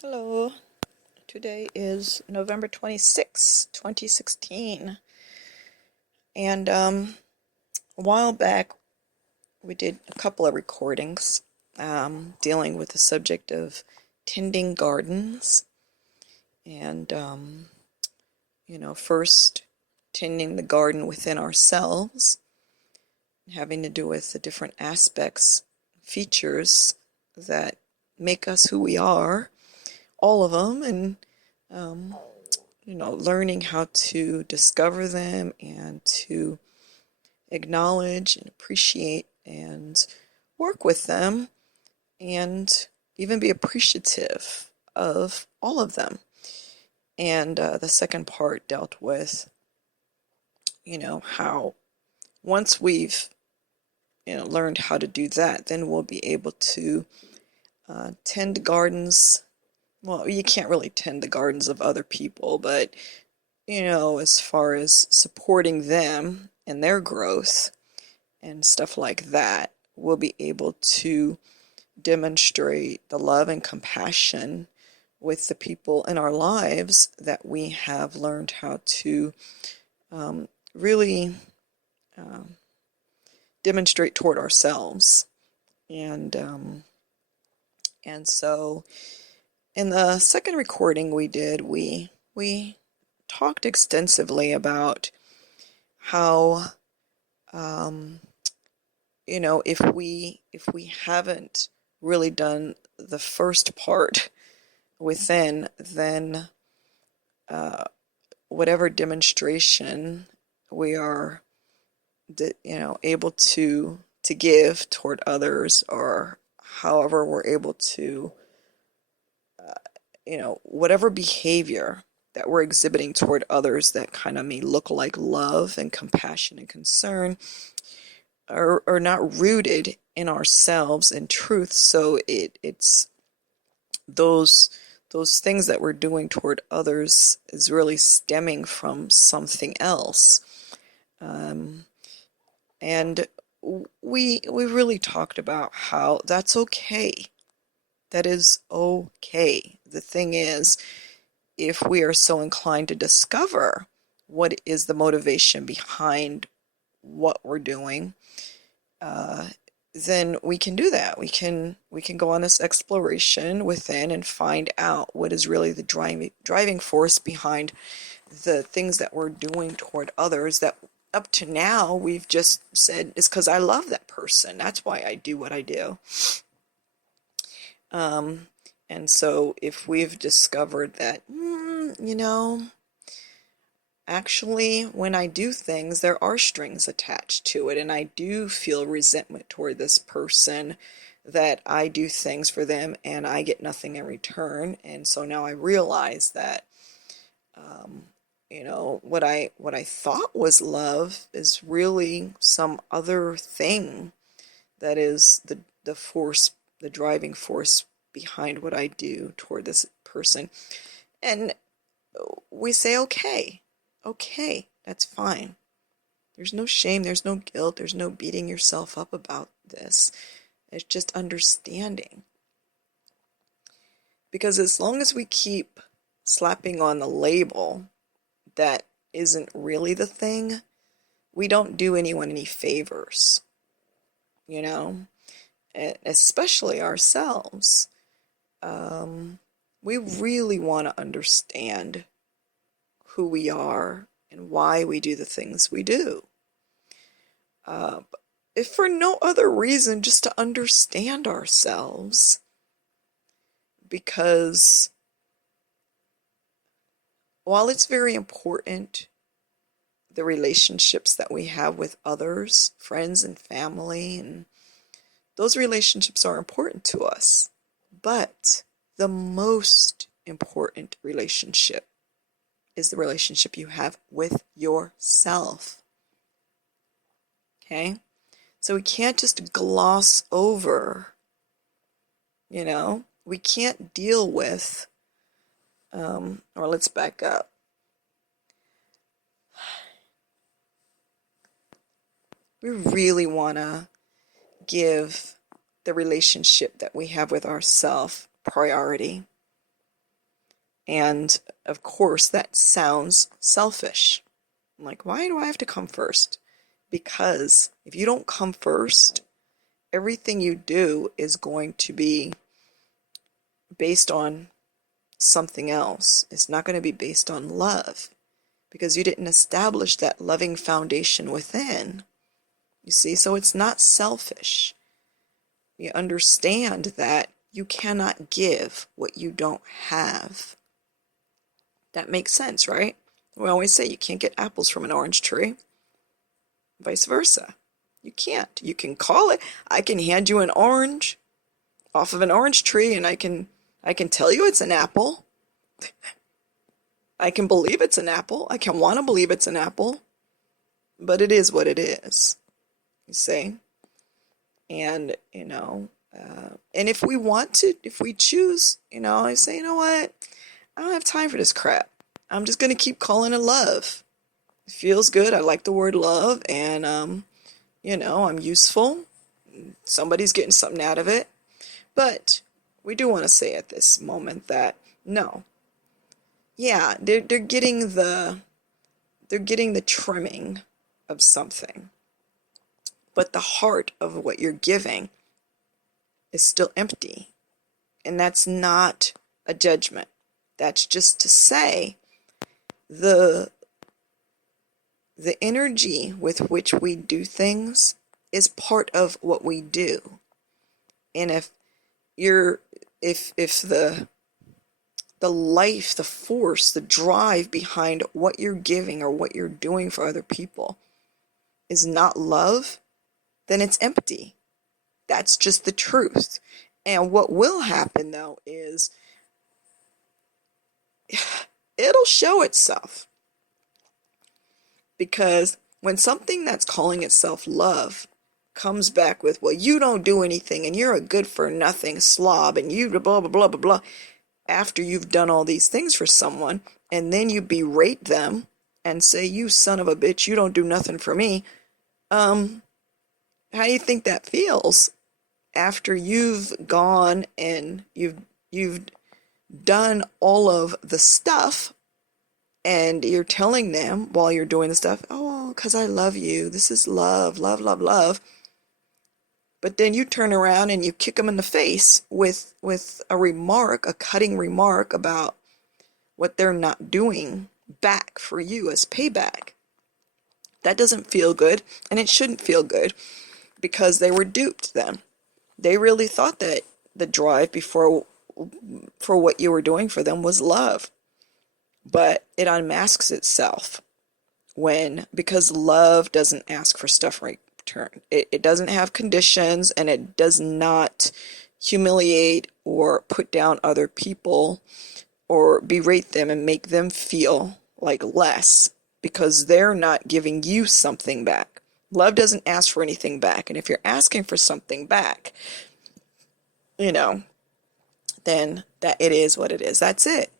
Hello, today is November 26, 2016, and a while back we did a couple of recordings dealing with the subject of tending gardens and, first tending the garden within ourselves, having to do with the different aspects, features that make us who we are, all of them, and um, learning how to discover them and to acknowledge and appreciate and work with them and even be appreciative of all of them. And the second part dealt with, how once we've, learned how to do that, then we'll be able to tend gardens. Well, you can't really tend the gardens of other people, but as far as supporting them and their growth and stuff like that, we'll be able to demonstrate the love and compassion with the people in our lives that we have learned how to really demonstrate toward ourselves. And so in the second recording we did, we talked extensively about how if we haven't really done the first part within, then whatever demonstration we are able to give toward others, or however we're able to whatever behavior that we're exhibiting toward others that kind of may look like love and compassion and concern are not rooted in ourselves and truth. So it's those things that we're doing toward others is really stemming from something else. And we really talked about how that's okay. That is okay. The thing is, if we are so inclined to discover what is the motivation behind what we're doing, then we can do that. We can go on this exploration within and find out what is really the driving force behind the things that we're doing toward others that up to now we've just said is because I love that person. That's why I do what I do. And so if we've discovered that, actually, when I do things, there are strings attached to it, and I do feel resentment toward this person, that I do things for them and I get nothing in return. And so now I realize that, what I thought was love is really some other thing that is the force, the driving force behind what I do toward this person. And we say, okay, that's fine. There's no shame, there's no guilt, there's no beating yourself up about this. It's just understanding. Because as long as we keep slapping on the label that isn't really the thing, we don't do anyone any favors, especially ourselves. We really want to understand who we are and why we do the things we do. If for no other reason, just to understand ourselves, because while it's very important, the relationships that we have with others, friends and family, and those relationships are important to us, but the most important relationship is the relationship you have with yourself. Okay? So we can't just gloss over, we can't deal with, or let's back up. We really want to give the relationship that we have with ourselves priority. And of course, that sounds selfish. I'm like, why do I have to come first? Because if you don't come first, everything you do is going to be based on something else. It's not going to be based on love because you didn't establish that loving foundation within. You see, so it's not selfish. You understand that you cannot give what you don't have. That makes sense, right? We always say you can't get apples from an orange tree. Vice versa. You can't. You can call it. I can hand you an orange off of an orange tree and I can tell you it's an apple. I can believe it's an apple. I can want to believe it's an apple. But it is what it is. You see? And, and if we want to, if we choose, I say, you know what? I don't have time for this crap. I'm just going to keep calling it love. It feels good. I like the word love. And, I'm useful. Somebody's getting something out of it. But we do want to say at this moment that, no. Yeah, they're getting the trimming of something. But the heart of what you're giving is still empty. And that's not a judgment. That's just to say the energy with which we do things is part of what we do. And if the life, the force, the drive behind what you're giving or what you're doing for other people is not love, then it's empty. That's just the truth. And what will happen, though, is it'll show itself. Because when something that's calling itself love comes back with, well, you don't do anything and you're a good-for-nothing slob and you blah, blah, blah, blah, blah, after you've done all these things for someone, and then you berate them and say, you son of a bitch, you don't do nothing for me, how do you think that feels after you've gone and you've done all of the stuff and you're telling them while you're doing the stuff, oh, because I love you, this is love, love, love, love. But then you turn around and you kick them in the face with a cutting remark about what they're not doing back for you as payback. That doesn't feel good, and it shouldn't feel good because they were duped then. They really thought that the drive for what you were doing for them was love. But it unmasks itself because love doesn't ask for stuff right. It doesn't have conditions, and it does not humiliate or put down other people or berate them and make them feel like less because they're not giving you something back. Love doesn't ask for anything back. And if you're asking for something back, then that it is what it is. That's it.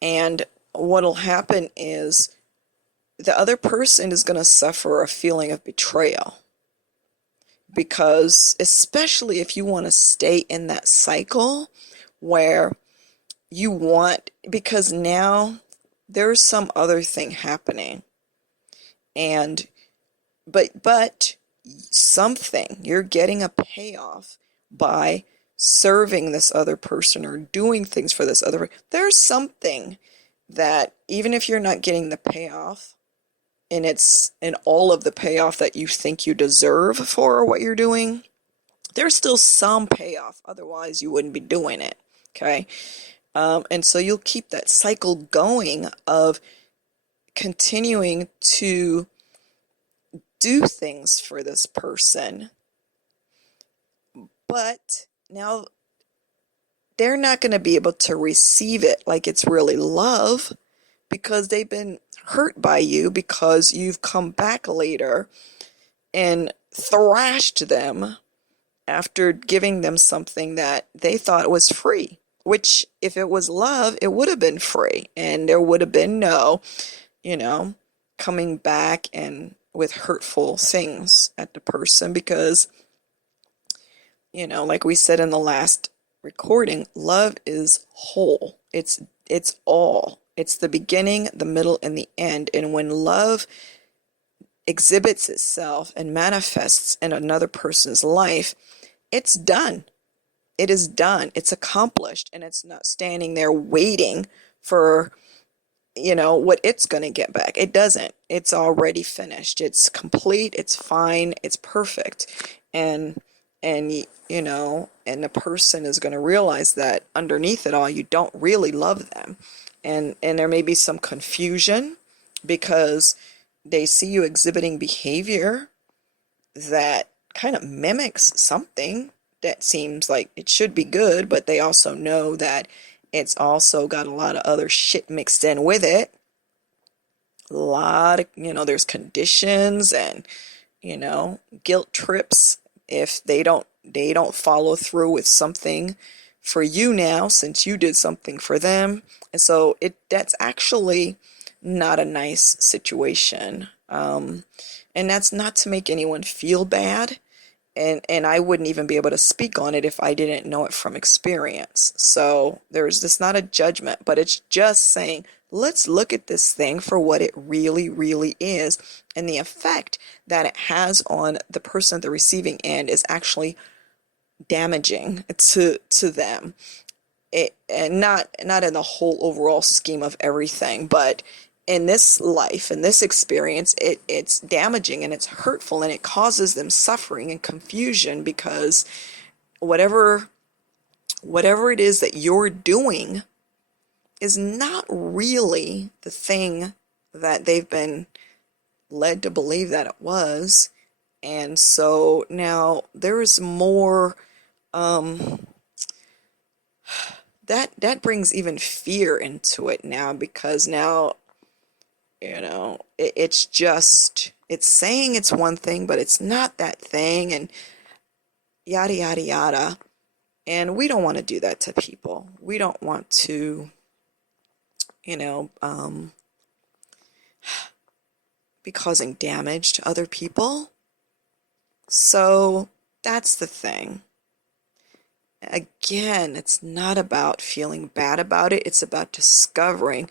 And what'll happen is the other person is going to suffer a feeling of betrayal. Because especially if you want to stay in that cycle where because now there's some other thing happening. But something, you're getting a payoff by serving this other person or doing things for this other. There's something that even if you're not getting the payoff, and it's in all of the payoff that you think you deserve for what you're doing, there's still some payoff. Otherwise, you wouldn't be doing it. Okay? And so you'll keep that cycle going of continuing to do things for this person. But now they're not going to be able to receive it like it's really love because they've been hurt by you because you've come back later and thrashed them after giving them something that they thought was free, which if it was love, it would have been free and there would have been no, coming back and with hurtful things at the person because, like we said in the last recording, love is whole. It's it's all. It's the beginning, the middle, and the end. And when love exhibits itself and manifests in another person's life, it's done. It is done. It's accomplished. And it's not standing there waiting for, what it's going to get back. It doesn't. It's already finished. It's complete. It's fine. It's perfect. And the person is going to realize that underneath it all, you don't really love them. And there may be some confusion because they see you exhibiting behavior that kind of mimics something that seems like it should be good, but they also know that it's also got a lot of other shit mixed in with it. A lot of, there's conditions and, guilt trips if they don't follow through with something for you now, since you did something for them. And so that's actually not a nice situation. And that's not to make anyone feel bad. And I wouldn't even be able to speak on it if I didn't know it from experience. So there's this not a judgment, but it's just saying, let's look at this thing for what it really, really is. And the effect that it has on the person at the receiving end is actually damaging to them. And not in the whole overall scheme of everything, but in this life, in this experience, it's damaging and it's hurtful and it causes them suffering and confusion because whatever it is that you're doing is not really the thing that they've been led to believe that it was. And so now there is more, that brings even fear into it now, because now, it's saying it's one thing, but it's not that thing, and yada, yada, yada. And we don't want to do that to people. We don't want to, be causing damage to other people. So that's the thing. Again, it's not about feeling bad about it. It's about discovering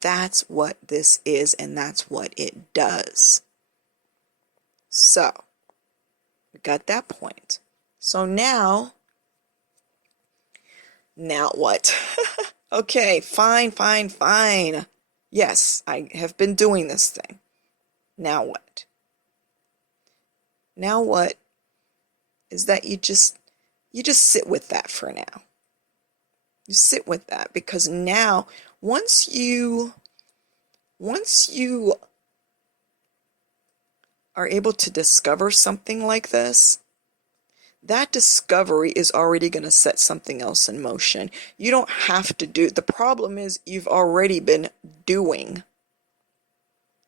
that's what this is and that's what it does. So, we got that point. So now what? Okay, fine. Yes, I have been doing this thing. Now what? Now what is that you just sit with that for now. You sit with that, because now once you are able to discover something like this, that discovery is already going to set something else in motion. You don't have to do. The problem is you've already been doing.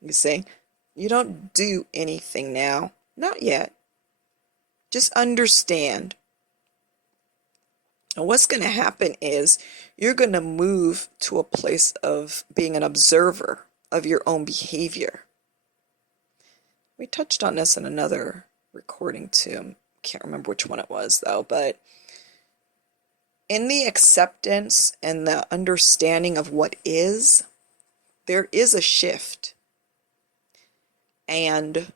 You see? You don't do anything now. Not yet. Just understand. And what's going to happen is you're going to move to a place of being an observer of your own behavior. We touched on this in another recording too. Can't remember which one it was though, but in the acceptance and the understanding of what is, there is a shift. And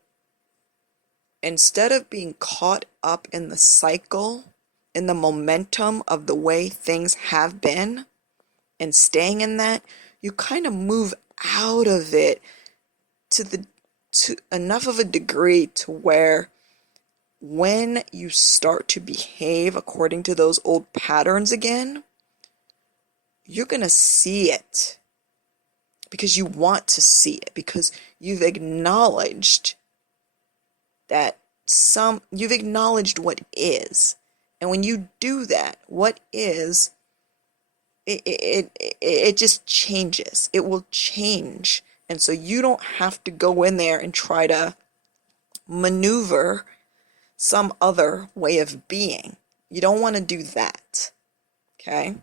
instead of being caught up in the cycle, in the momentum of the way things have been, and staying in that, you kind of move out of it to enough of a degree to where when you start to behave according to those old patterns again, you're going to see it because you want to see it, because you've acknowledged you've acknowledged what is. And when you do that, what is, it just changes. It will change. And so you don't have to go in there and try to maneuver some other way of being. You don't want to do that. Okay?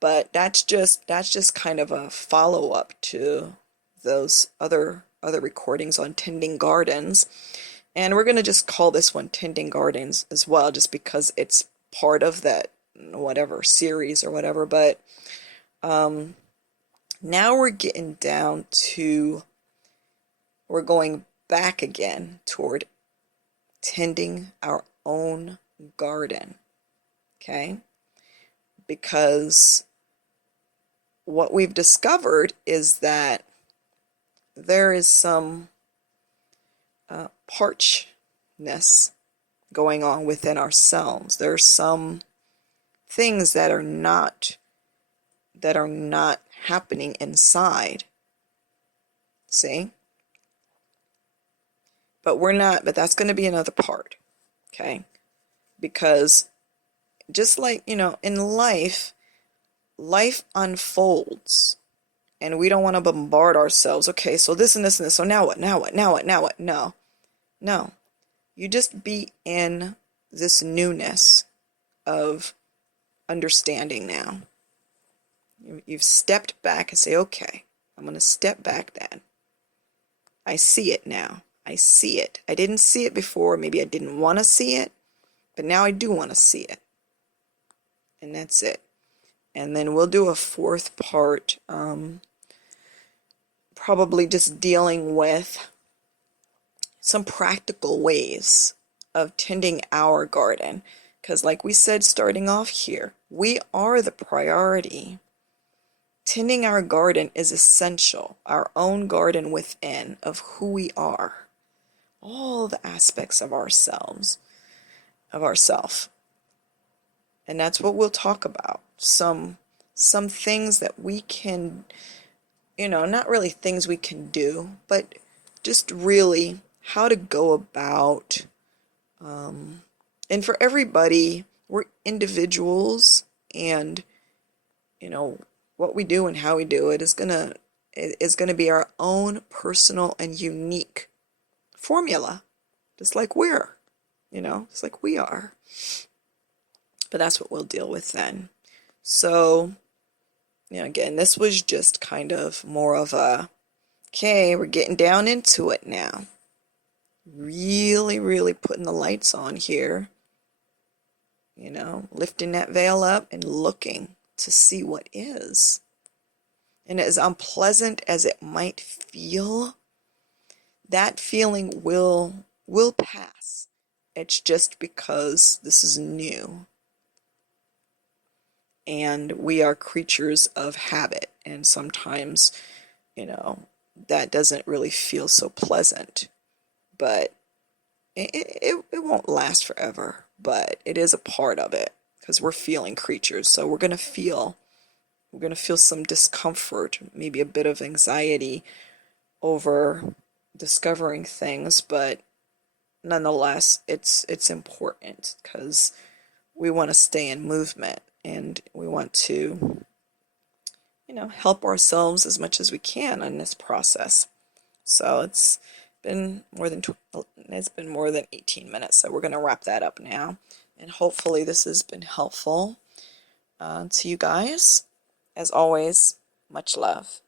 But that's just kind of a follow-up to those other recordings on tending gardens. And we're going to just call this one Tending Gardens as well, just because it's part of that whatever series or whatever. But Now we're getting down to, we're going back again toward tending our own garden, okay? Because what we've discovered is that there is some parchness going on within ourselves. There are some things that are not happening inside. See? But that's going to be another part, okay? Because just like, in life unfolds, and we don't want to bombard ourselves. Okay, so this and this and this. So now what? Now what? Now what? Now what? No. No. You just be in this newness of understanding now. You've stepped back and say, okay, I'm going to step back then. I see it now. I see it. I didn't see it before. Maybe I didn't want to see it, but now I do want to see it. And that's it. And then we'll do a fourth part, probably just dealing with some practical ways of tending our garden. Because like we said, starting off here, we are the priority. Tending our garden is essential, our own garden within, of who we are. All the aspects of ourselves, of ourself. And that's what we'll talk about. Some things that we can, not really things we can do, but just really how to go about. And for everybody, we're individuals, and what we do and how we do it is gonna be our own personal and unique formula, just like we are. But that's what we'll deal with then. So, again, this was just kind of more of a, okay, we're getting down into it now. Really, really putting the lights on here. Lifting that veil up and looking to see what is. And as unpleasant as it might feel, that feeling will pass. It's just because this is new. And we are creatures of habit. And sometimes, that doesn't really feel so pleasant. But it won't last forever. But it is a part of it. Because we're feeling creatures. So we're going to feel some discomfort. Maybe a bit of anxiety over discovering things. But nonetheless, it's important. Because we want to stay in movement. And we want to, help ourselves as much as we can in this process. So it's been more than 18 minutes. So we're going to wrap that up now. And hopefully this has been helpful to you guys. As always, much love.